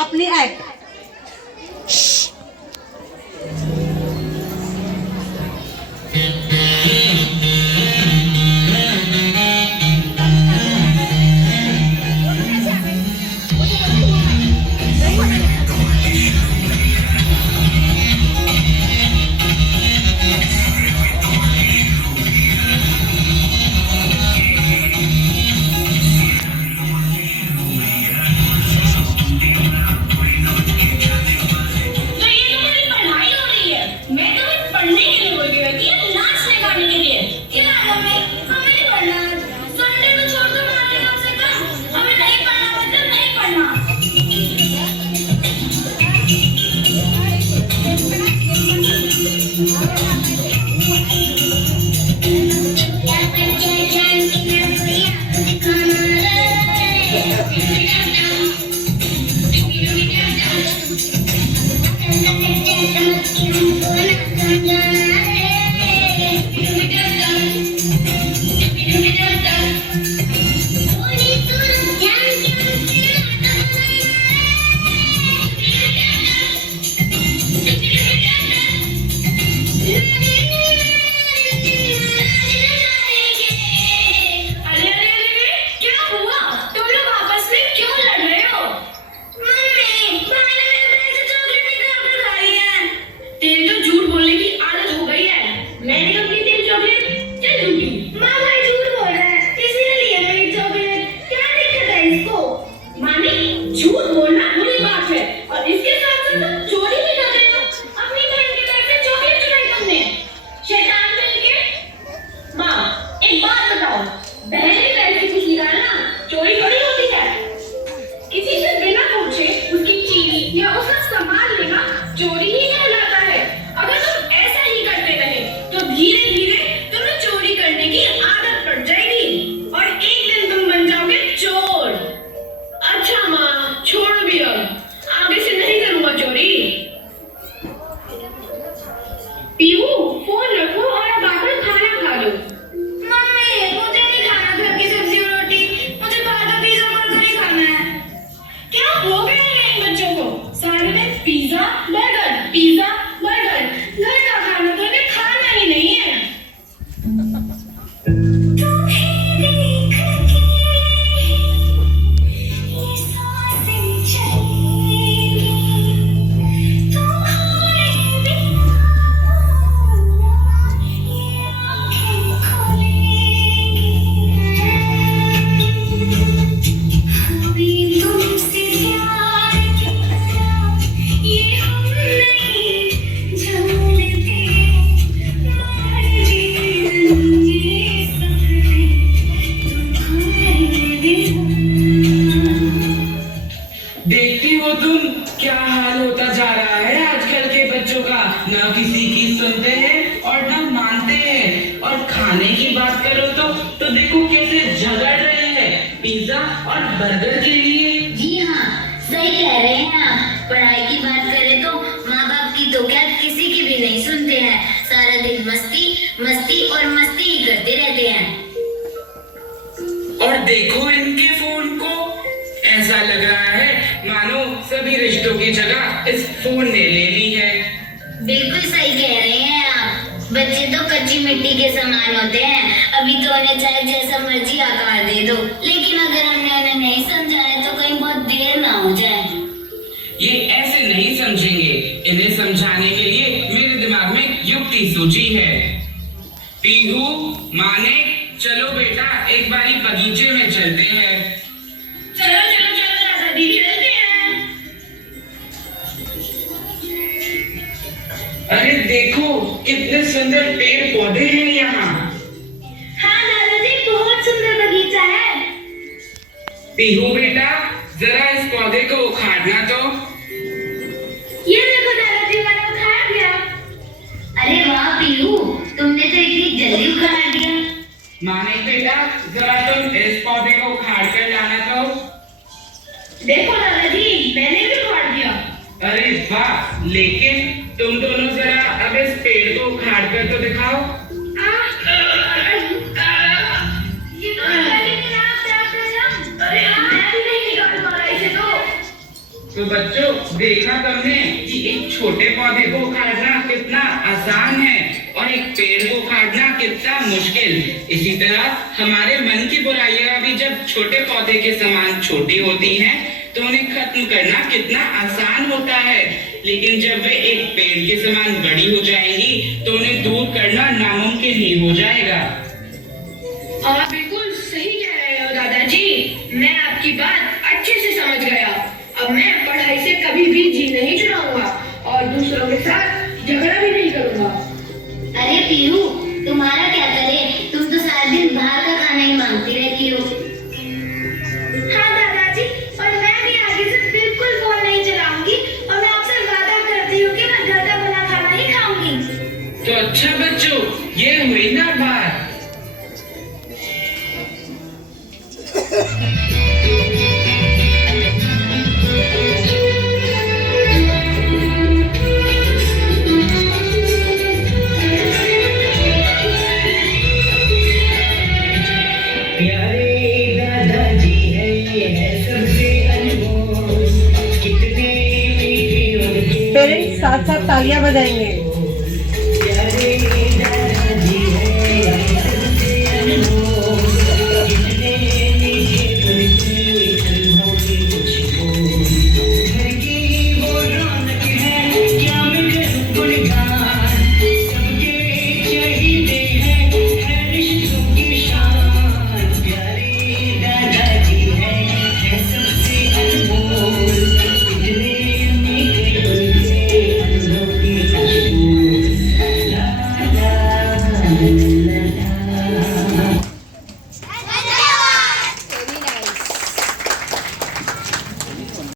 अपनी एक्ट। देखती हो तुम क्या हाल होता जा रहा है आजकल के बच्चों का। न किसी की सुनते हैं और न मानते हैं। और खाने की बात करो तो देखो कैसे झगड़ रहे हैं पिज्जा और बर्गर के लिए। जी हाँ, सही कह रहे हैं आप। पढ़ाई की बात करें तो माँ बाप की तो क्या किसी की भी नहीं सुनते हैं। सारा दिन मस्ती मस्ती और मस्ती ही करते रहते हैं। और देखो इनके फोन को, ऐसा लग रहा है मानो सभी रिश्तों की जगह इस फोन ने ले ली है। बिल्कुल सही कह रहे हैं आप। बच्चे तो कच्ची मिट्टी के समान होते हैं। अभी तो उन्हें चाहे जैसा मर्जी आकार दे दो, लेकिन अगर हमने उन्हें नहीं समझाया तो कहीं बहुत देर ना हो जाए। ये ऐसे नहीं समझेंगे। इन्हें समझाने के लिए मेरे दिमाग में युक्ति सूझी है। पीहू, माने, चलो बेटा एक बारी बगीचे में चलते हैं। चलो चलो चलो दादाजी, चलते हैं। अरे देखो कितने सुंदर पेड़ पौधे हैं यहाँ। हाँ दादाजी, बहुत सुंदर बगीचा है। पीहू बेटा जरा इस पौधे को उखाड़ना तो। ये देखो दादाजी, मैंने उखाड़ दिया। अरे वाह पीहू, तुमने तो इतनी जल्दी उखाड़ दिया। माने बेटा जरा तुम इस पौधे को उखाड़ कर लाना तो। देखो दादाजी, मैंने भी उखाड़ दिया। अरे वाह, लेकिन तुम दोनों जरा अब इस पेड़ को उखाड़ कर तो दिखाओ। तो बच्चों, देखा तुमने कि एक छोटे पौधे को उखाड़ना कितना आसान है और एक पेड़ को उखाड़ना कितना मुश्किल। इसी तरह हमारे मन की बुराइयां भी जब छोटे पौधे के समान छोटी होती हैं तो उन्हें खत्म करना कितना आसान होता है, लेकिन जब वे एक पेड़ के समान बड़ी हो जाएंगी तो उन्हें दूर करना नामुमकिन ही हो जाएगा। आप बिल्कुल सही कह रहे हो दादाजी, मैं आपकी बात अच्छे से समझ गया। अब मैं पढ़ाई से कभी भी जी नहीं चुराऊंगा और दूसरों के साथ झगड़ा भी नहीं करूंगा। अरे पीहू, तुम्हारा क्या करे, तुम तो सारा दिन बाहर का खाना ही मांगती रहती हो। हाँ दादाजी, और मैं भी आगे से बिल्कुल फोन नहीं चलाऊंगी और मैं आपसे वादा करती हूँ कि मैं घर का बना खाना ही खाऊंगी। तो अच्छा बच्चों, ये हुई ना बात। पेरेंट्स साथ साथ तालियां बजाएंगे।